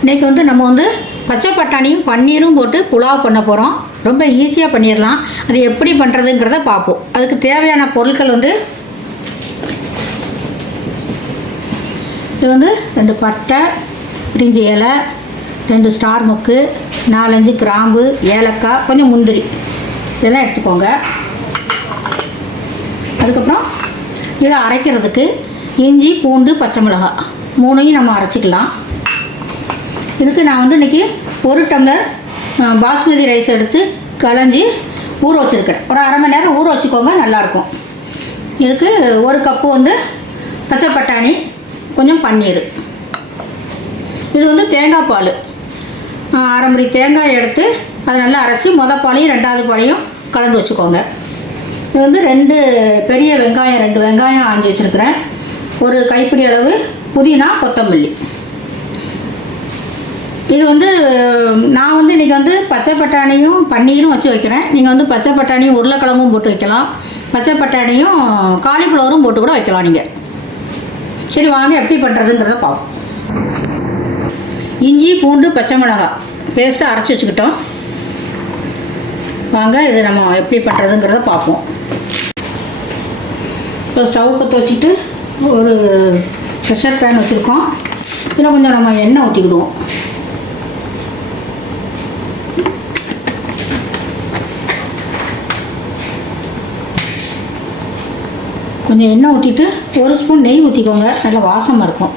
இன்றைக்கி வந்து நம்ம வந்து பச்சை பட்டாணியும் பன்னீரும் போட்டு புலாவ் பண்ண போகிறோம். ரொம்ப ஈஸியாக பண்ணிடலாம். அது எப்படி பண்ணுறதுங்கிறத பார்ப்போம். அதுக்கு தேவையான பொருட்கள் வந்து இது வந்து 2 பட்டை, பிரிஞ்சி இலை, 2 ஸ்டார் மொக்கு, 4-5 கிராம்பு, ஏலக்காய், கொஞ்சம் முந்திரி இதெல்லாம் எடுத்துக்கோங்க. அதுக்கப்புறம் இதை அரைக்கிறதுக்கு இஞ்சி, பூண்டு, பச்சை மிளகாய் 3ஐயும் நம்ம அரைச்சிக்கலாம். இதுக்கு நான் வந்து இன்றைக்கி 1 டம்ளர் பாஸ்மதி ரைஸ் எடுத்து களைஞ்சி ஊற வச்சுருக்கிறேன். ஒரு அரை மணி நேரம் ஊற வச்சுக்கோங்க, நல்லாயிருக்கும். இதுக்கு 1 கப்பு வந்து பச்சை பட்டாணி, கொஞ்சம் பன்னீர். இது வந்து தேங்காய் பால், அரை முடி தேங்காய் எடுத்து அதை நல்லா அரைச்சி பாலையும் 2வது பாலையும் கலந்து வச்சுக்கோங்க. இது வந்து 2 பெரிய வெங்காயம், 2 வெங்காயம் ஆஞ்சி வச்சுருக்கிறேன். ஒரு கைப்பிடி அளவு புதினா, கொத்தமல்லி. இது வந்து நான் வந்து இன்றைக்கி வந்து பச்சை பட்டாணியும் பன்னீரும் வச்சு வைக்கிறேன். நீங்கள் வந்து பச்சை பட்டாணியும் உருளைக்கிழங்கும் போட்டு வைக்கலாம், பச்சை பட்டாணியும் காலிஃப்ளவரும் போட்டு கூட வைக்கலாம் நீங்கள். சரி, வாங்க எப்படி பண்ணுறதுங்கிறத பார்ப்போம். இஞ்சி, பூண்டு, பச்சை மிளகாய் பேஸ்ட்டாக அரைச்சி வச்சுக்கிட்டோம். வாங்க இது நம்ம எப்படி பண்ணுறதுங்கிறத பார்ப்போம். இப்போ ஸ்டவ் பற்ற வச்சுட்டு ஒரு ப்ரெஷர் பேன் வச்சுருக்கோம். இதில் கொஞ்சம் நம்ம எண்ணெய் ஊற்றிக்கிடுவோம். கொஞ்சம் எண்ணெய் ஊற்றிட்டு 1 ஸ்பூன் நெய் ஊற்றிக்கோங்க, நல்லா வாசமாக இருக்கும்.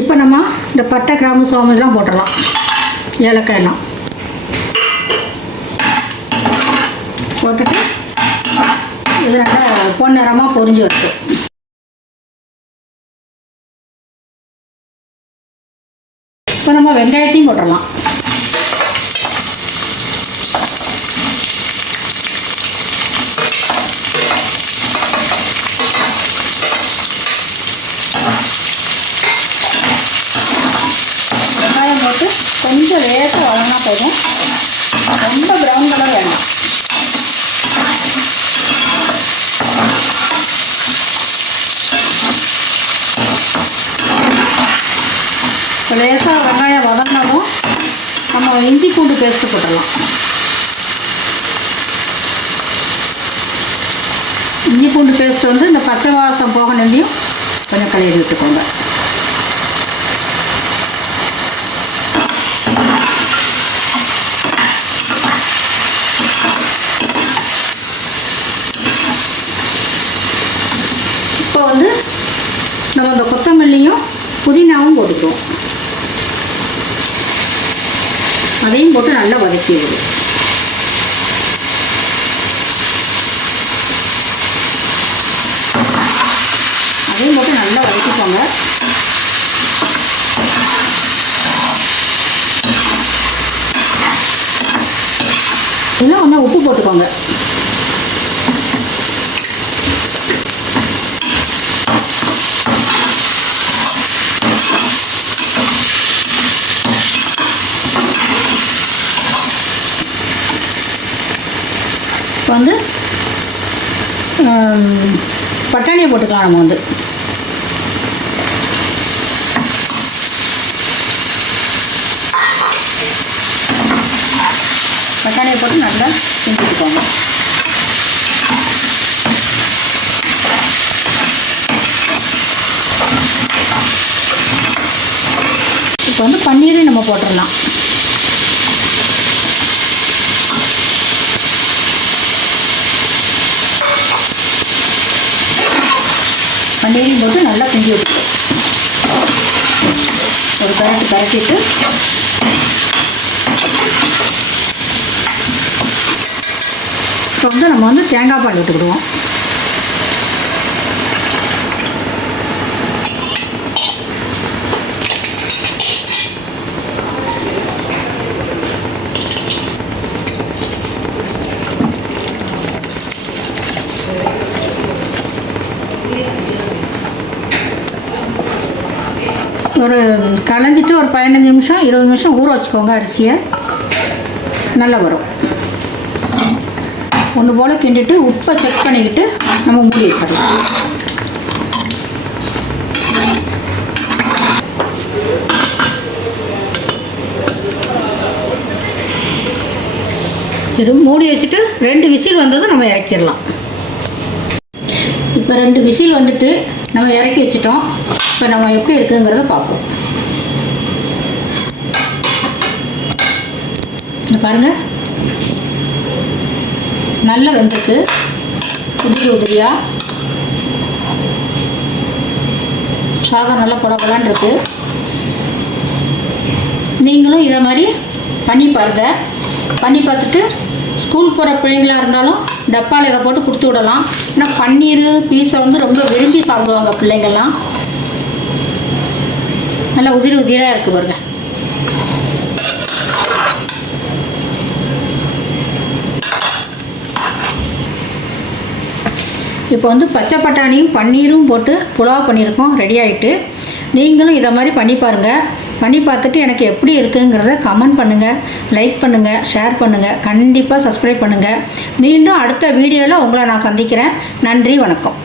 இப்போ நம்ம இந்த பட்டை, கிராம்பு, சோம்பெல்லாம் போட்டுடலாம், ஏலக்காய் எல்லாம் போட்டுட்டு இது நல்லா பொன்னிறமாக பொரிஞ்சு வரும். இப்போ நம்ம வெங்காயத்தையும் போட்டுடலாம். வெங்காயம் போட்டு கொஞ்சம் லேசாக வதங்கினா போதும், ரொம்ப ப்ரௌன் கலர் வேண்டாம். இப்போ லேசாக வெங்காயம் வதங்கினாலும் நம்ம இஞ்சி பூண்டு பேஸ்ட்டு போட்டுடலாம். இஞ்சி பூண்டு பேஸ்ட்டு வந்து இந்த பச்சை வாசம் போக நெல்லியும் கொஞ்சம் கழுவி விட்டுக்கோங்க. இப்போ வந்து நம்ம இந்த கொத்தமல்லியும் புதினாவும் போட்டுக்குவோம். அதையும் போட்டு நல்லா வதக்கி விடுவோம். அதையும் போட்டு நல்லா வதக்கிக்கோங்க. இன்னும் கொஞ்சம் உப்பு போட்டுக்கோங்க. இப்போ வந்து பட்டாணியை போட்டுக்கலாம். நம்ம வந்து பட்டாணியை போட்டு நல்லா செஞ்சுக்கோங்க. இப்போ வந்து பன்னீரையும் நம்ம போட்டுடலாம். பன்னீரையும் போட்டு நல்லா கிண்டி விட்டுட்டு ஒரு பரட்டிட்டு இப்போ வந்து நம்ம வந்து தேங்காய் பால் விட்டுக்கிடுவோம். ஒரு களைஞ்சிட்டு ஒரு 15 நிமிஷம் 20 நிமிஷம் ஊற வச்சுக்கோங்க. அரிசியை நல்லா வரும். ஒன்று போல் கிண்டிட்டு உப்பை செக் பண்ணிக்கிட்டு நம்ம மூடி வச்சிடலாம். இது மூடி வச்சுட்டு 2 விசில் வந்ததும் நம்ம இறக்கிடலாம். இப்போ 2 விசில் வந்துட்டு நம்ம இறக்கி வச்சிட்டோம். இப்போ நம்ம எப்படி இருக்குங்கிறத பார்ப்போம். இங்கே பாருங்கள், நல்லா வெந்திருக்கு. உதிரியாக சாதம் நல்லா பொலப்பலான்னு இருக்குது. நீங்களும் இதை மாதிரி பண்ணி பாருங்கள். பண்ணி பார்த்துட்டு ஸ்கூல் போகிற பிள்ளைங்களாக இருந்தாலும் டப்பாவில் இதை போட்டு கொடுத்து விடலாம். ஏன்னா பன்னீர் பீஸை வந்து ரொம்ப விரும்பி சாப்பிடுவாங்க பிள்ளைங்கள்லாம். நல்லா உதிரியாக இருக்குது பாருங்க. இப்போ வந்து பச்சை பட்டாணியும் பன்னீரும் போட்டு புலாவ் பண்ணியிருக்கோம், ரெடி ஆகிட்டு. நீங்களும் இதை மாதிரி பண்ணி பாருங்கள். பண்ணி பார்த்துட்டு எனக்கு எப்படி இருக்குங்கிறத கமெண்ட் பண்ணுங்கள், லைக் பண்ணுங்கள், ஷேர் பண்ணுங்கள், கண்டிப்பாக சப்ஸ்கிரைப் பண்ணுங்கள். மீண்டும் அடுத்த வீடியோவில் உங்களை நான் சந்திக்கிறேன். நன்றி, வணக்கம்.